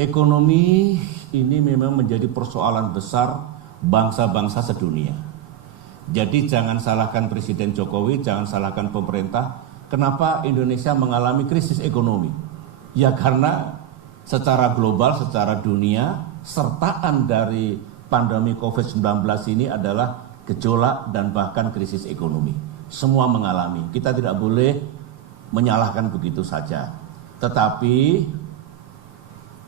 Ekonomi ini memang menjadi persoalan besar bangsa-bangsa sedunia. Jadi jangan salahkan Presiden Jokowi, jangan salahkan pemerintah. Kenapa Indonesia mengalami krisis ekonomi? Ya karena secara global, secara dunia, sertaan dari pandemi COVID-19 ini adalah gejolak dan bahkan krisis ekonomi. Semua mengalami. Kita tidak boleh menyalahkan begitu saja. Tetapi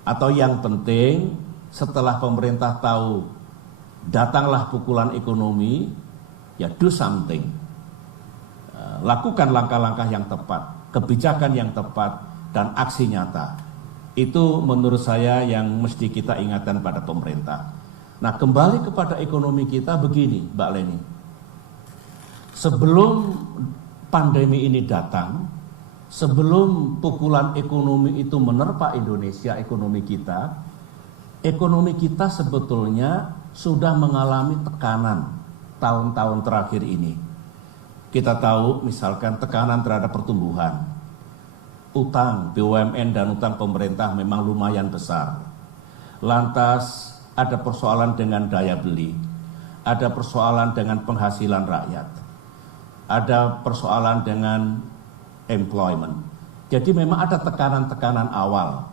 atau yang penting setelah pemerintah tahu datanglah pukulan ekonomi, ya do something. Lakukan langkah-langkah yang tepat, kebijakan yang tepat, dan aksi nyata. Itu menurut saya yang mesti kita ingatkan pada pemerintah. Nah, kembali kepada ekonomi kita begini, Mbak Leni. Sebelum pandemi ini datang, sebelum pukulan ekonomi itu menerpa Indonesia, ekonomi kita sebetulnya sudah mengalami tekanan tahun-tahun terakhir ini. Kita tahu misalkan tekanan terhadap pertumbuhan, utang BUMN dan utang pemerintah memang lumayan besar. Lantas ada persoalan dengan daya beli, ada persoalan dengan penghasilan rakyat, ada persoalan dengan employment. Jadi memang ada tekanan-tekanan awal.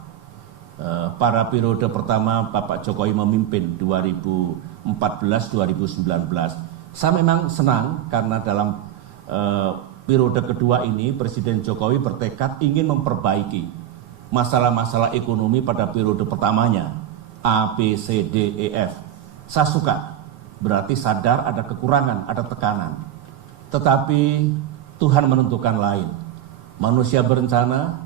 Pada periode pertama Bapak Jokowi memimpin 2014-2019. Saya memang senang karena dalam periode kedua ini Presiden Jokowi bertekad ingin memperbaiki masalah-masalah ekonomi pada periode pertamanya. A, B, C, D, E, F. Saya suka. Berarti sadar ada kekurangan, ada tekanan. Tetapi Tuhan menentukan lain. Manusia berencana,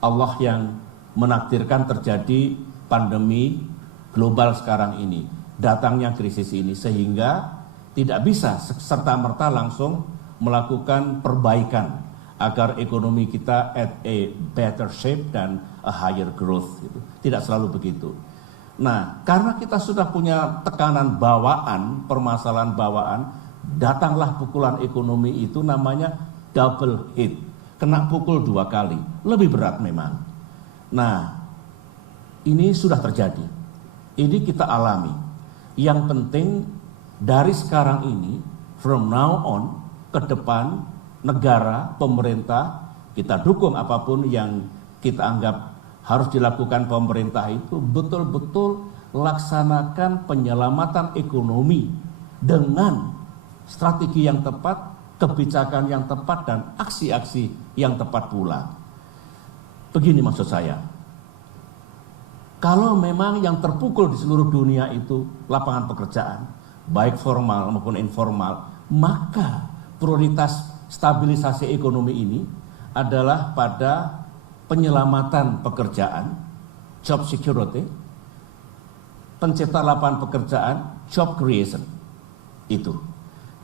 Allah yang menakdirkan terjadi pandemi global sekarang ini, datangnya krisis ini, sehingga tidak bisa serta-merta langsung melakukan perbaikan agar ekonomi kita at a better shape dan a higher growth. Gitu. Tidak selalu begitu. Nah, karena kita sudah punya tekanan bawaan, permasalahan bawaan, datanglah pukulan ekonomi itu namanya double hit. Kena pukul 2 kali, lebih berat memang. Nah, ini sudah terjadi. Ini kita alami. Yang penting dari sekarang ini, from now on, ke depan, negara, pemerintah, kita dukung apapun yang kita anggap harus dilakukan pemerintah itu, betul-betul laksanakan penyelamatan ekonomi dengan strategi yang tepat, kebijakan yang tepat, dan aksi-aksi yang tepat pula. Begini maksud saya, kalau memang yang terpukul di seluruh dunia itu lapangan pekerjaan, baik formal maupun informal, maka prioritas stabilisasi ekonomi ini adalah pada penyelamatan pekerjaan, job security, penciptaan lapangan pekerjaan, job creation. Itu.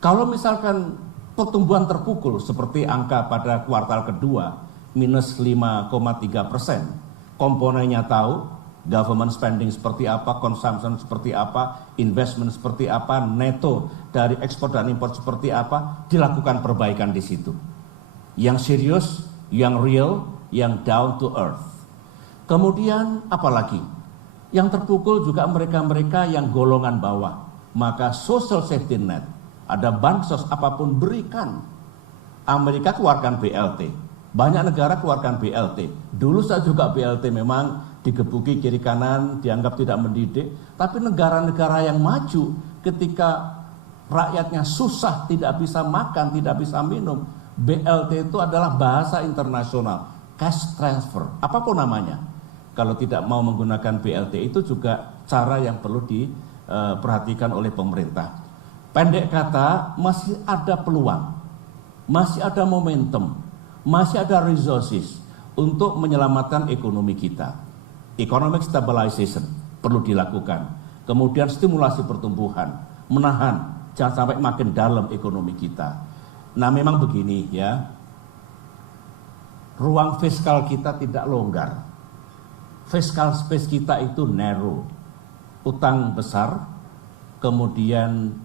Kalau misalkan pertumbuhan terpukul seperti angka pada kuartal kedua minus 5,3%, komponennya tahu, government spending seperti apa, consumption seperti apa, investment seperti apa, neto dari ekspor dan impor seperti apa, dilakukan perbaikan di situ. Yang serius, yang real, yang down to earth. Kemudian apalagi? Yang terpukul juga mereka-mereka yang golongan bawah. Maka social safety net, ada bansos apapun berikan. Amerika keluarkan BLT, banyak negara keluarkan BLT. Dulu saya juga BLT memang digebuki kiri kanan, dianggap tidak mendidik. Tapi negara-negara yang maju ketika rakyatnya susah, tidak bisa makan, tidak bisa minum, BLT itu adalah bahasa internasional, cash transfer, apapun namanya. Kalau tidak mau menggunakan BLT itu juga cara yang perlu diperhatikan oleh pemerintah. Pendek kata, masih ada peluang, masih ada momentum, masih ada resources untuk menyelamatkan ekonomi kita. Economic stabilization perlu dilakukan. Kemudian stimulasi pertumbuhan, menahan, jangan sampai makin dalam ekonomi kita. Nah memang begini ya, ruang fiskal kita tidak longgar. Fiscal space kita itu narrow, utang besar, kemudian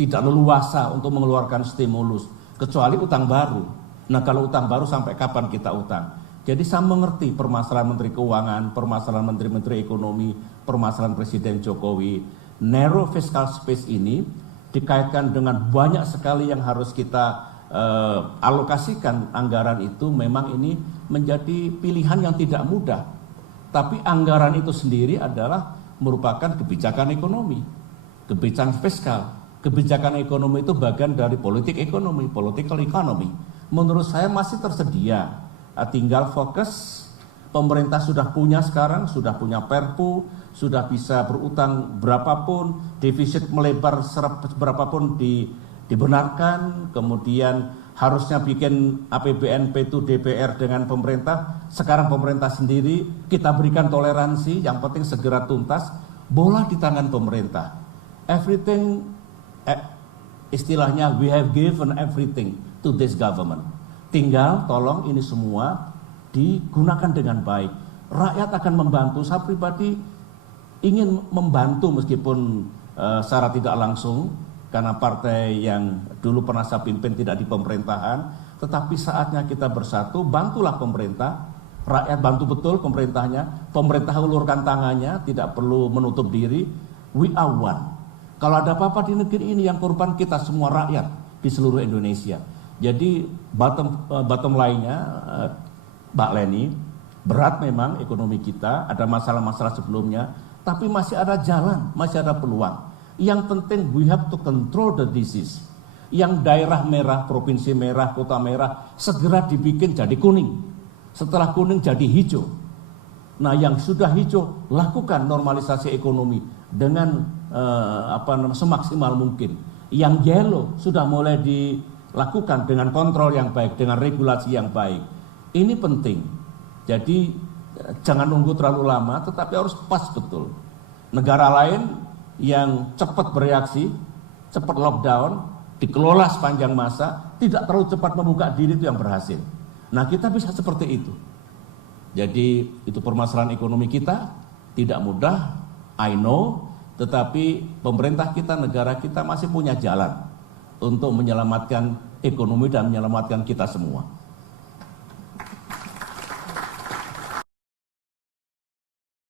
tidak leluasa untuk mengeluarkan stimulus, kecuali utang baru. Nah kalau utang baru sampai kapan kita utang? Jadi saya mengerti permasalahan Menteri Keuangan, permasalahan Menteri-Menteri Ekonomi, permasalahan Presiden Jokowi. Narrow fiscal space ini dikaitkan dengan banyak sekali yang harus kita alokasikan anggaran itu. Memang ini menjadi pilihan yang tidak mudah. Tapi anggaran itu sendiri adalah merupakan kebijakan ekonomi, kebijakan fiskal. Kebijakan ekonomi itu bagian dari politik ekonomi, political economy. Menurut saya masih tersedia. Tinggal fokus, pemerintah sudah punya sekarang, sudah punya Perpu, sudah bisa berutang berapapun, defisit melebar berapapun dibenarkan, kemudian harusnya bikin APBN P2 DPR dengan pemerintah, sekarang pemerintah sendiri, kita berikan toleransi, yang penting segera tuntas, bola di tangan pemerintah. Everything, istilahnya we have given everything to this government. Tinggal tolong ini semua digunakan dengan baik. Rakyat akan membantu. Saya pribadi ingin membantu meskipun secara tidak langsung, karena partai yang dulu pernah saya pimpin tidak di pemerintahan. Tetapi saatnya kita bersatu, bantulah pemerintah. Rakyat bantu betul pemerintahnya. Pemerintah ulurkan tangannya, tidak perlu menutup diri. We are one. Kalau ada apa-apa di negeri ini, yang korban kita semua rakyat di seluruh Indonesia. Jadi bottom line-nya, Mbak Leni, berat memang ekonomi kita, ada masalah-masalah sebelumnya, tapi masih ada jalan, masih ada peluang. Yang penting we have to control the disease. Yang daerah merah, provinsi merah, kota merah, segera dibikin jadi kuning. Setelah kuning jadi hijau. Nah, yang sudah hijau, lakukan normalisasi ekonomi dengan semaksimal mungkin. Yang yellow sudah mulai dilakukan dengan kontrol yang baik, dengan regulasi yang baik. Ini penting. Jadi jangan nunggu terlalu lama, tetapi harus pas betul. Negara lain yang cepat bereaksi, cepat lockdown, dikelola sepanjang masa, tidak terlalu cepat membuka diri, itu yang berhasil. Nah, kita bisa seperti itu. Jadi itu permasalahan ekonomi kita, tidak mudah, I know, tetapi pemerintah kita, negara kita masih punya jalan untuk menyelamatkan ekonomi dan menyelamatkan kita semua.